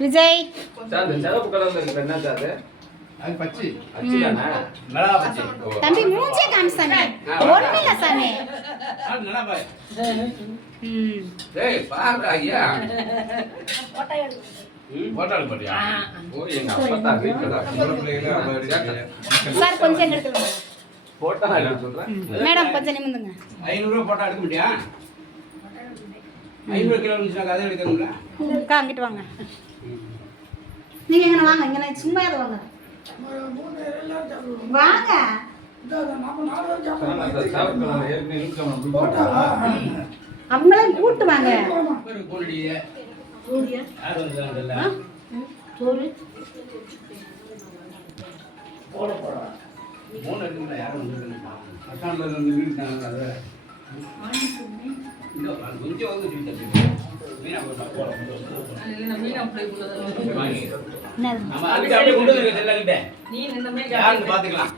விஜய் சிவப்பு கலர்ல இருக்கு என்ன சாது அது பச்சை அச்சிதானே நல்லா பச்சை தம்பி மூஞ்சே காமிச்சானே ஒண்ணுல சாமி நல்லா பாய் டேய் பாரு ஐயா போட்டோ போட்டியா ஓ எங்க அப்பா வீட்ல சார் கொஞ்சம் எடுத்துங்க போட்டோ எடுக்க சொல்றேன் மேடம் கொஞ்சம் நிமிந்துங்க 500 போட்டோ எடுக்க முடியா 500 கிலோ நிச்சயம் அதை எடுக்கணும்ல அக்கா அங்கிட்டு வாங்க நீங்க எங்க வாங்க இங்க நான் சும்மா ஏதோ வாங்க வாங்க அவங்களாம் கூட்டு வாங்க பாத்துக்கலாம்